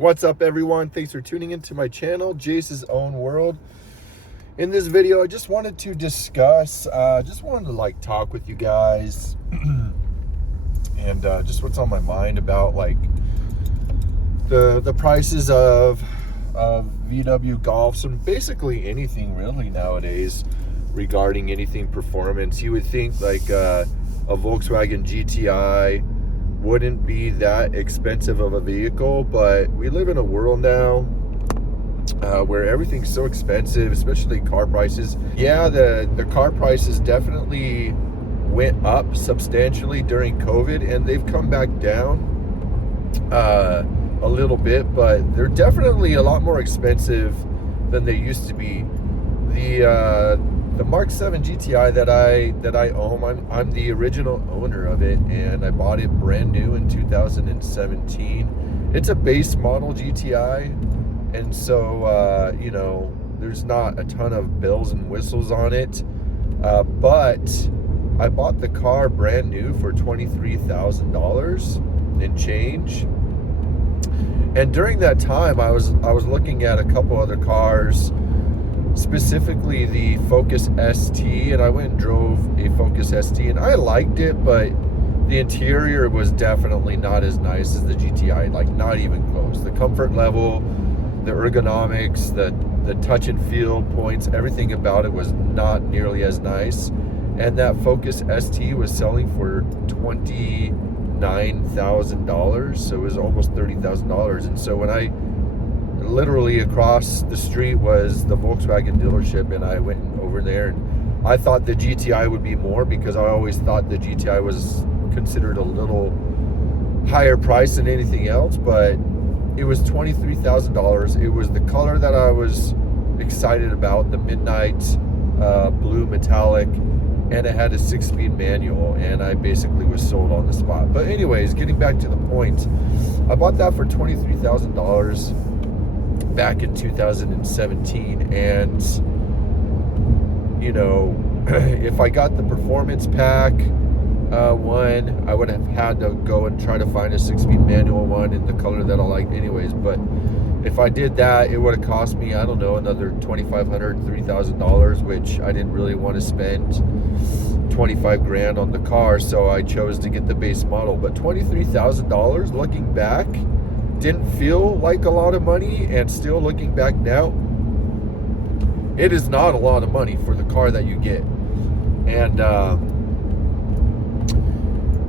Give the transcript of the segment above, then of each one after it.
What's up, everyone? Thanks for tuning into my channel, Jace's Own World. In this video, I just wanted to discuss, talk with you guys and just what's on my mind about like the prices of VW Golfs and basically anything really nowadays regarding anything performance. You would think like a Volkswagen GTI wouldn't be that expensive of a vehicle, but we live in a world now where everything's so expensive, especially car prices. Yeah, the car prices definitely went up substantially during COVID, and they've come back down a little bit, but they're definitely a lot more expensive than they used to be. The Mark 7 GTI that I own, I'm the original owner of it, and I bought it brand new in 2017. It's a base model GTI, and so you know, there's not a ton of bells and whistles on it, but I bought the car brand new for $23,000 and change. And during that time, I was looking at a couple other cars, specifically the Focus ST, and I went and drove a Focus ST, and I liked it, but the interior was definitely not as nice as the GTI, like not even close. The comfort level, the ergonomics, the touch and feel points, everything about it was not nearly as nice. And that Focus ST was selling for $29,000, so it was almost $30,000. And so when I literally across the street was the Volkswagen dealership, and I went over there, and I thought the GTI would be more because I always thought the GTI was considered a little higher price than anything else, but it was $23,000. It was the color that I was excited about, the midnight blue metallic, and it had a 6-speed manual, and I basically was sold on the spot. But anyways, getting back to the point, I bought that for $23,000 back in 2017, and you know, if I got the performance pack one, I would have had to go and try to find a 6-speed manual one in the color that I liked anyways. But if I did that, it would have cost me, I don't know, another $2,500, $3,000, which I didn't really want to spend 25 grand on the car, so I chose to get the base model. But $23,000, looking back, didn't feel like a lot of money, and still looking back now, it is not a lot of money for the car that you get. And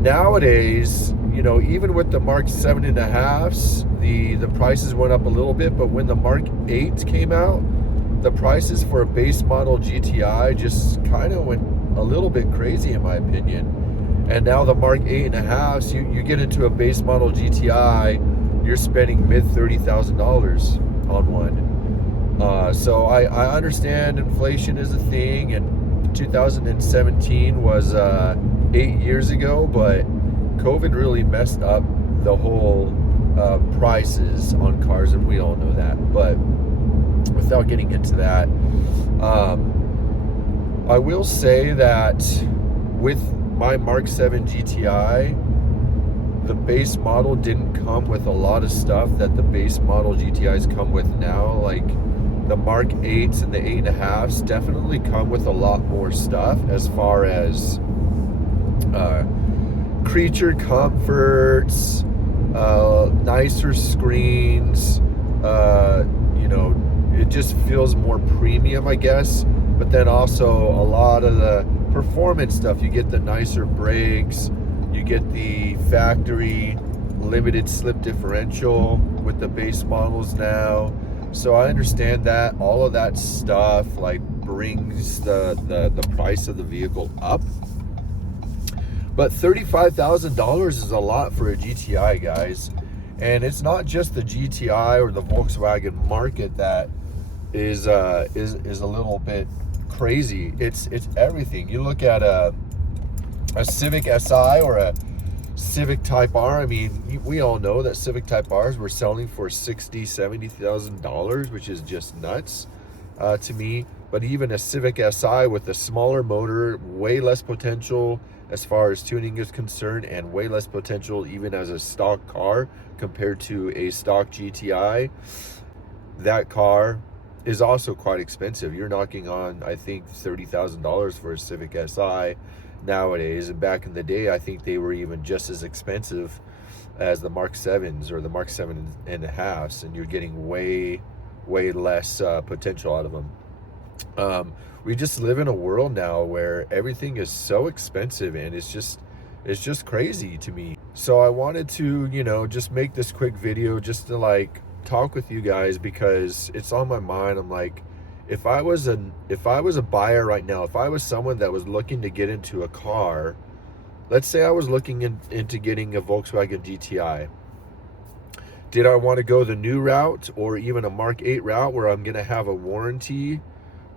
nowadays, you know, even with the Mark 7.5s, the prices went up a little bit, but when the Mark 8 came out, the prices for a base model GTI just kind of went a little bit crazy, in my opinion. And now the Mark 8.5s, you get into a base model GTI, you're spending mid $30,000 on one. So I understand inflation is a thing, and 2017 was 8 years ago, but COVID really messed up the whole prices on cars, and we all know that. But without getting into that, I will say that with my Mark 7 GTI, the base model didn't come with a lot of stuff that the base model GTIs come with now. Like the Mark 8s and the 8.5s definitely come with a lot more stuff as far as creature comforts, nicer screens, you know, it just feels more premium, I guess. But then also a lot of the performance stuff, you get the nicer brakes, you get the factory limited slip differential with the base models now. So I understand that all of that stuff like brings the price of the vehicle up. But $35,000 is a lot for a GTI, guys. And it's not just the GTI or the Volkswagen market that is a little bit crazy. It's everything. You look at a Civic Si or a Civic Type R. I mean, we all know that Civic Type Rs were selling for $60,000, $70,000, which is just nuts to me. But even a Civic Si with a smaller motor, way less potential as far as tuning is concerned, and way less potential even as a stock car compared to a stock GTI, that car is also quite expensive. You're knocking on, I think, $30,000 for a Civic Si nowadays. And back in the day, I think they were even just as expensive as the Mark 7s or the Mark 7.5s, and you're getting way less potential out of them. We just live in a world now where everything is so expensive, and it's just crazy to me. So I wanted to, just make this quick video just to like talk with you guys, because it's on my mind. I'm like, if I was a buyer right now, if I was someone that was looking to get into a car, let's say I was looking into getting a Volkswagen GTI, did I want to go the new route or even a Mark 8 route where I'm going to have a warranty,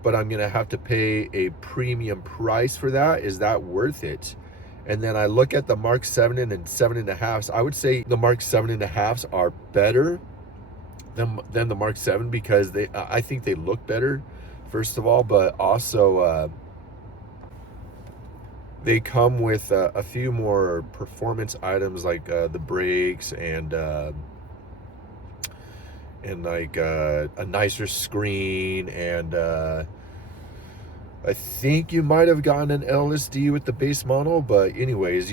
but I'm going to have to pay a premium price for that? Is that worth it? And then I look at the Mark 7 and 7.5s. I would say the Mark 7.5s are better than the Mark 7 because I think they look better, first of all, but also they come with a few more performance items like the brakes and like a nicer screen, and I think you might have gotten an LSD with the base model, but anyways,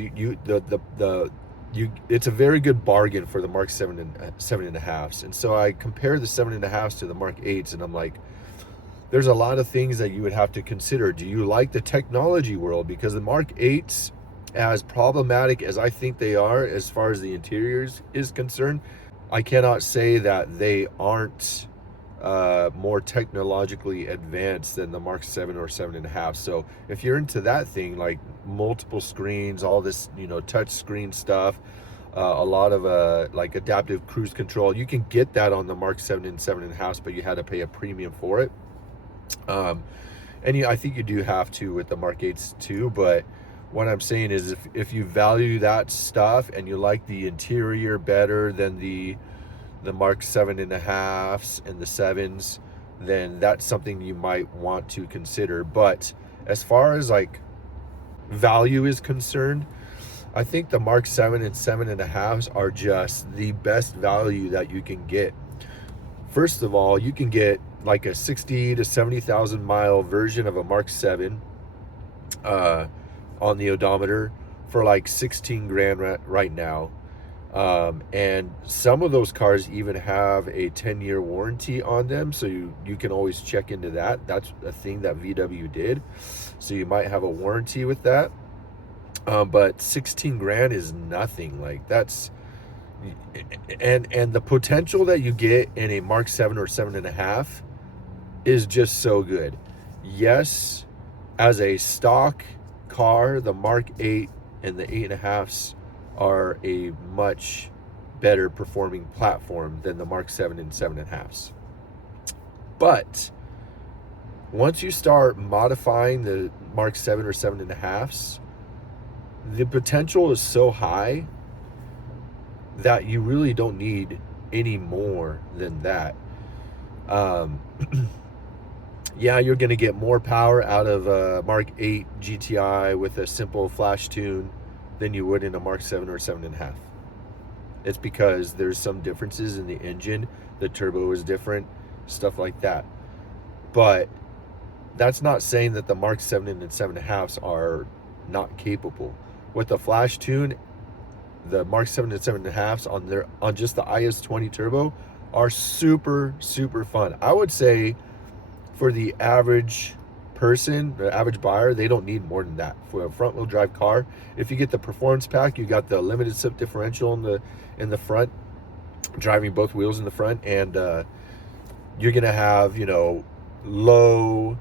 it's a very good bargain for the Mark 7 and 7.5s. And so I compare the 7.5s to the Mark 8s, and I'm like, there's a lot of things that you would have to consider. Do you like the technology world? Because the Mark 8s, as problematic as I think they are as far as the interiors is concerned, I cannot say that they aren't more technologically advanced than the Mark 7 or 7.5. So if you're into that thing, like multiple screens, all this, touch screen stuff, a lot of like adaptive cruise control, you can get that on the Mark 7 and 7.5, but you had to pay a premium for it. And I think you do have to with the Mark 8s too, but what I'm saying is if you value that stuff and you like the interior better than the Mark 7.5s and the 7s, then that's something you might want to consider. But as far as like value is concerned, I think the Mark 7 and 7.5s are just the best value that you can get. First of all, you can get like a 60 to 70,000 mile version of a Mark 7 on the odometer for like 16 grand right now. And some of those cars even have a 10-year warranty on them, so you can always check into that. That's a thing that VW did, so you might have a warranty with that. But 16 grand is nothing. Like that's, and the potential that you get in a Mark 7 or 7.5 is just so good. Yes, as a stock car, the Mark 8 and the 8.5s are a much better performing platform than the Mark 7 and 7.5s. But once you start modifying the Mark 7 or 7.5s, the potential is so high that you really don't need any more than that. Yeah, you're going to get more power out of a Mark 8 GTI with a simple flash tune than you would in a Mark 7 or 7.5. It's because there's some differences in the engine. The turbo is different, stuff like that. But that's not saying that the Mark 7 and 7.5s are not capable. With the flash tune, the Mark 7 and 7.5s on just the IS-20 turbo are super fun. I would say for the average person, the average buyer, they don't need more than that for a front wheel drive car. If you get the performance pack, you got the limited slip differential in the front, driving both wheels in the front, and you're gonna have low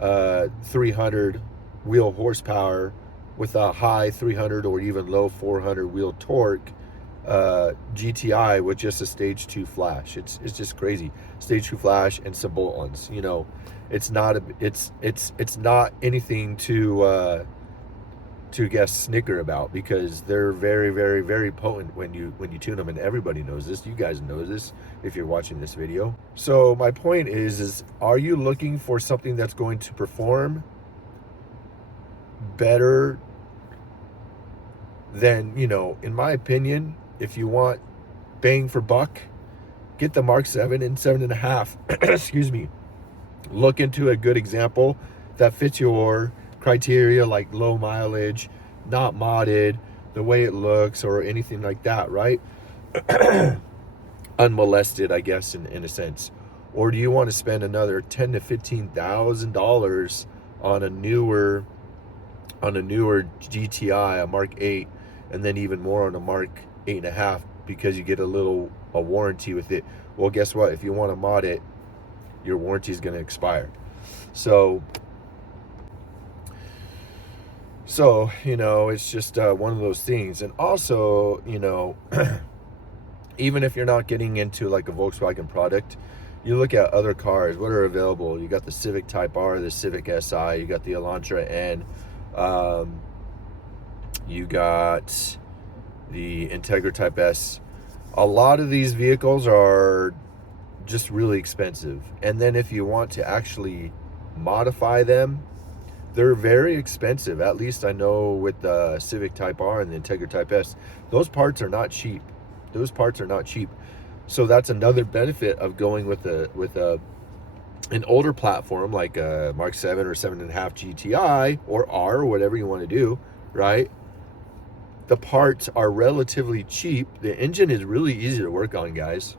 300 wheel horsepower with a high 300 or even low 400 wheel torque GTI with just a stage 2 flash. It's just crazy. Stage 2 flash and some bolt-ons. It's not anything to to guess snicker about, because they're very, very, very potent when you tune them, and everybody knows this. You guys know this if you're watching this video. So my point is are you looking for something that's going to perform better than, in my opinion, if you want bang for buck, get the Mark 7 and 7.5. Excuse me. Look into a good example that fits your criteria, like low mileage, not modded, the way it looks, or anything like that, right? Unmolested, I guess, in a sense. Or do you want to spend another $10,000 to $15,000 on a newer GTI, a Mark 8, and then even more on a Mark 8.5, because you get a warranty with it? Well, guess what? If you want to mod it, your warranty is going to expire. So it's just one of those things. And also, even if you're not getting into like a Volkswagen product, you look at other cars, what are available. You got the Civic Type R, the Civic Si, you got the Elantra N, you got the Integra Type S. A lot of these vehicles are just really expensive. And then if you want to actually modify them, they're very expensive. At least I know with the Civic Type R and the Integra Type S, those parts are not cheap. So that's another benefit of going with an older platform like a Mark 7 or 7.5 GTI or R, or whatever you want to do, right? The parts are relatively cheap. The engine is really easy to work on, guys.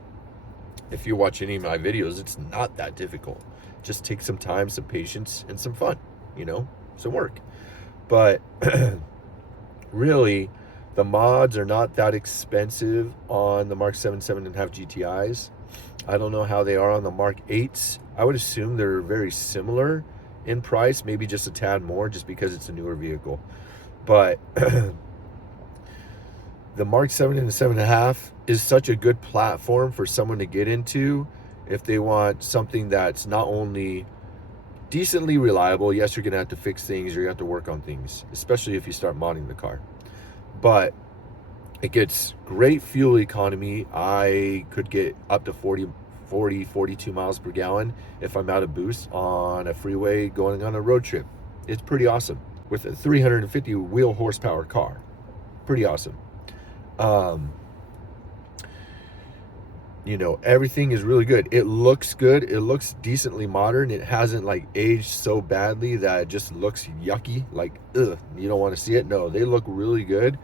If you watch any of my videos, it's not that difficult. Just take some time, some patience, and some fun, some work. But really, the mods are not that expensive on the Mark 7, 7.5 GTIs. I don't know how they are on the Mark 8s. I would assume they're very similar in price, maybe just a tad more, just because it's a newer vehicle. But the Mark 7 and the 7.5 is such a good platform for someone to get into if they want something that's not only decently reliable. Yes, you're going to have to fix things, you're going to have to work on things, especially if you start modding the car. But it gets great fuel economy. I could get up to 42 miles per gallon if I'm out of boost on a freeway going on a road trip. It's pretty awesome with a 350 wheel horsepower car. Pretty awesome. Everything is really good. It looks good. It looks decently modern. It hasn't like aged so badly that it just looks yucky, like ugh, you don't want to see it. No, they look really good.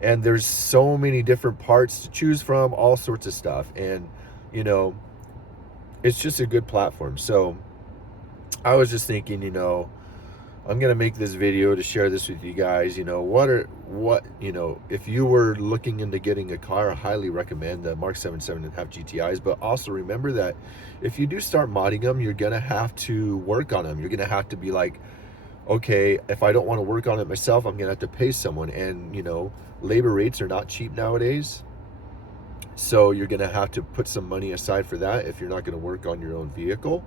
And there's so many different parts to choose from, all sorts of stuff. And it's just a good platform. So I was just thinking, I'm going to make this video to share this with you guys. If you were looking into getting a car, I highly recommend the Mark 7, 7.5 GTIs. But also remember that if you do start modding them, you're going to have to work on them. You're going to have to be like, okay, if I don't want to work on it myself, I'm going to have to pay someone. And, labor rates are not cheap nowadays. So you're going to have to put some money aside for that if you're not going to work on your own vehicle.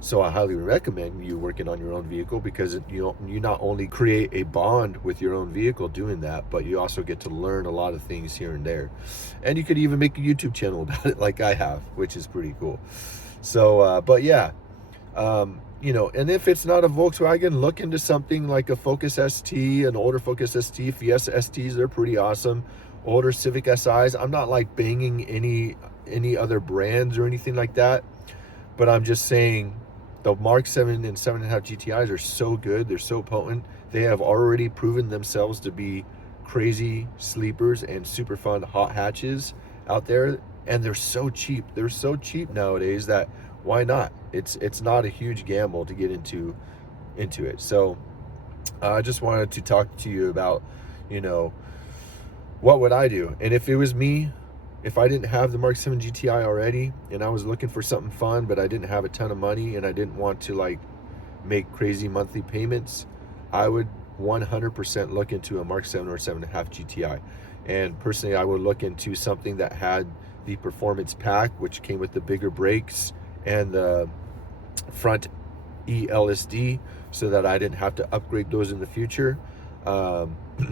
So I highly recommend you working on your own vehicle, because you not only create a bond with your own vehicle doing that, but you also get to learn a lot of things here and there. And you could even make a YouTube channel about it like I have, which is pretty cool. So, but yeah, and if it's not a Volkswagen, look into something like a Focus ST, an older Focus ST, Fiesta STs. They're pretty awesome. Older Civic SIs. I'm not like banging any other brands or anything like that, but I'm just saying, the Mark 7 and 7.5 GTIs are so good. They're so potent. They have already proven themselves to be crazy sleepers and super fun hot hatches out there. And they're so cheap. They're so cheap nowadays that why not? It's not a huge gamble to get into it. So I just wanted to talk to you about, what would I do? And if it was me, if I didn't have the Mark 7 GTI already and I was looking for something fun, but I didn't have a ton of money and I didn't want to like make crazy monthly payments, I would 100% look into a Mark 7 or 7.5 GTI. And personally, I would look into something that had the performance pack, which came with the bigger brakes and the front ELSD, so that I didn't have to upgrade those in the future.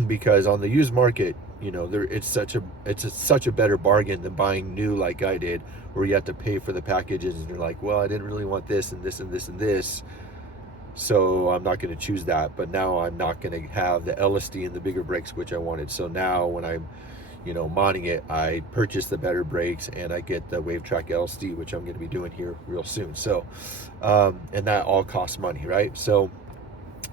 Because on the used market, you know, it's such a better bargain than buying new like I did, where you have to pay for the packages and you're like, well, I didn't really want this and this and this and this, so I'm not going to choose that. But now I'm not going to have the LSD and the bigger brakes which I wanted. So now when I'm, you know, modding it, I purchase the better brakes and I get the Wave Track LSD, which I'm going to be doing here real soon. So and that all costs money, right? So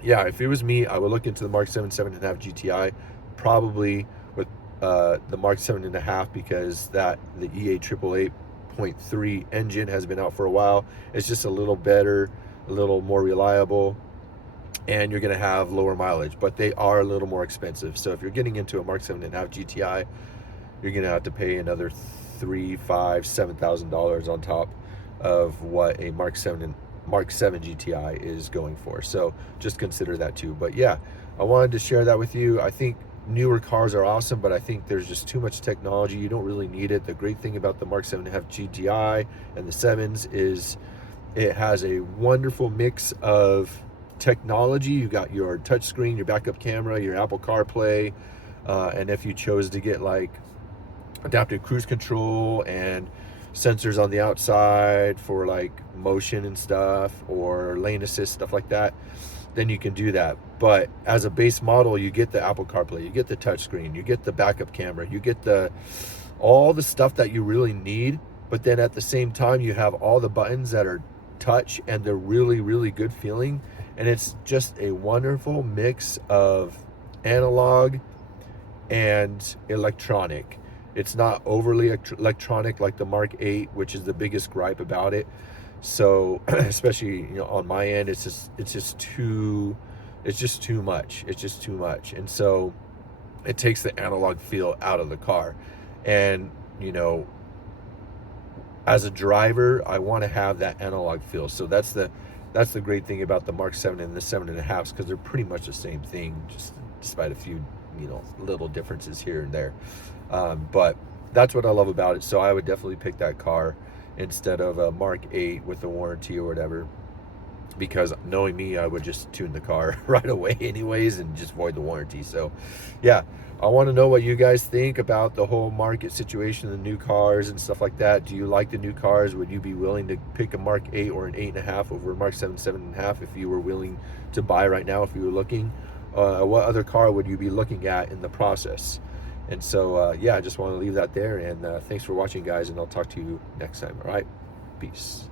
yeah, if it was me, I would look into the Mark 7 7.5 GTI, probably with the Mark 7.5, because the EA 888.3 engine has been out for a while. It's just a little better, a little more reliable, and you're going to have lower mileage, but they are a little more expensive. So if you're getting into a Mark 7.5 GTI, you're going to have to pay another $3,000, $5,000, $7,000 on top of what a Mark 7 GTI is going for. So just consider that too. But yeah, I wanted to share that with you. I think newer cars are awesome, but I think there's just too much technology. You don't really need it. The great thing about the Mark 7.5 GTI and the 7s is it has a wonderful mix of technology. You got your touchscreen, your backup camera, your Apple CarPlay, and if you chose to get like adaptive cruise control and sensors on the outside for like motion and stuff, or lane assist, stuff like that, then you can do that. But as a base model, you get the Apple CarPlay, you get the touchscreen, you get the backup camera, you get all the stuff that you really need. But then at the same time, you have all the buttons that are touch, and they're really, really good feeling. And it's just a wonderful mix of analog and electronic. It's not overly electronic like the Mark 8, which is the biggest gripe about it. So especially, you know, on my end, it's just too much. It's just too much. And so it takes the analog feel out of the car. And, you know, as a driver, I want to have that analog feel. So that's the great thing about the Mark 7 and the 7.5s, because they're pretty much the same thing, just despite a few, you know, little differences here and there. But that's what I love about it. So I would definitely pick that car instead of a Mark 8 with the warranty or whatever, because knowing me, I would just tune the car right away anyways and just void the warranty. So yeah, I want to know what you guys think about the whole market situation, the new cars and stuff like that. Do you like the new cars? Would you be willing to pick a Mark 8 or an 8.5 over a Mark 7 7.5 if you were willing to buy right now, if you were looking? What other car would you be looking at in the process? And so yeah, I just want to leave that there, and thanks for watching, guys, and I'll talk to you next time. All right, peace.